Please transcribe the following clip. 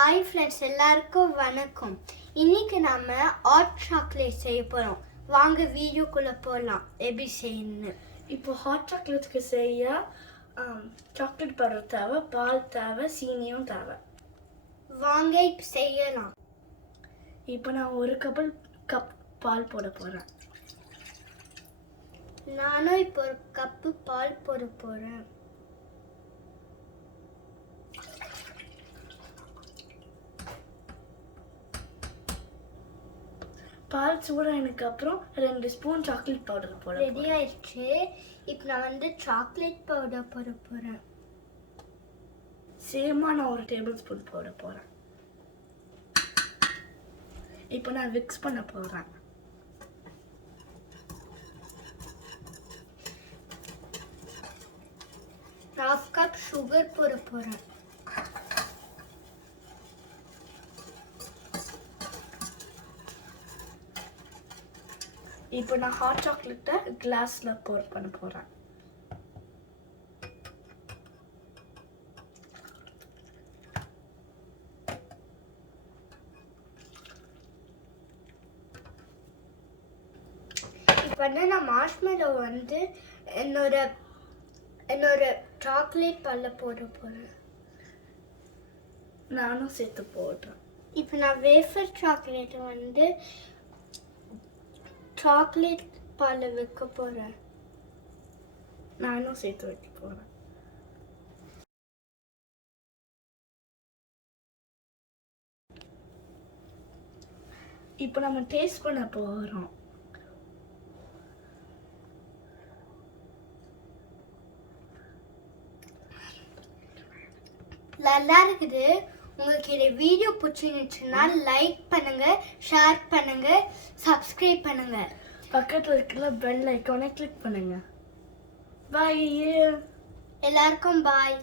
Hi friends, எல்லாருக்கும் வணக்கம். இன்னைக்கு நம்ம ஹாட் சாக்லேட் செய்ய போகிறோம். வாங்க வீடியோக்குள்ளே போகலாம் எப்படி செய்யணும்னு. இப்போ ஹாட் சாக்லேட்டுக்கு செய்ய சாக்லேட் பவுடர் தேவை, பால் தேவை, சீனியும் தேவை. வாங்க இப்போ செய்யலாம். இப்போ நான் ஒரு கப் பால் போட போகிறேன். நானும் இப்போ ஒரு கப்பு பால் போட போகிறேன். பால் சூடானதுக்கு அப்புறம் 2 ஸ்பூன் சாக்லேட் பவுடர் போட ரெடி ஆயிடுச்சு. இப்போ நான் சாக்லேட் பவுடர் போட போகிறேன். சேமாக நான் 1 டேபிள் ஸ்பூன் போட போகிறேன். இப்போ நான் மிக்ஸ் பண்ண போகிறேன். ½ கப் சுகர் போட போகிறேன். இப்போ நான் ஹாட் சாக்லேட்டை கிளாஸில் போர் பண்ண போகிறேன். இப்போ நான் மார்ஷ்மெலோ என்னோட சாக்லேட் பல்ல போட போகிறேன். நானும் சேர்த்து போடுறேன். இப்போ நான் வேஃபர் சாக்லேட்டை சாக்லேட் பால் வைக்க போகிறேன். நானும் சேர்த்து வைக்க போகிறேன். இப்போ நம்ம டேஸ்ட் பண்ண போகிறோம். நல்லா இருக்குது. உங்களுக்கு இந்த வீடியோ பிடிச்சிருந்துச்சுன்னா லைக் பண்ணுங்க, ஷேர் பண்ணுங்க, சப்ஸ்கிரைப் பண்ணுங்க. பக்கத்தில் இருக்கிற பெல் ஐக்கானை கிளிக் பண்ணுங்க. பாய். எல்லாருக்கும் பாய்.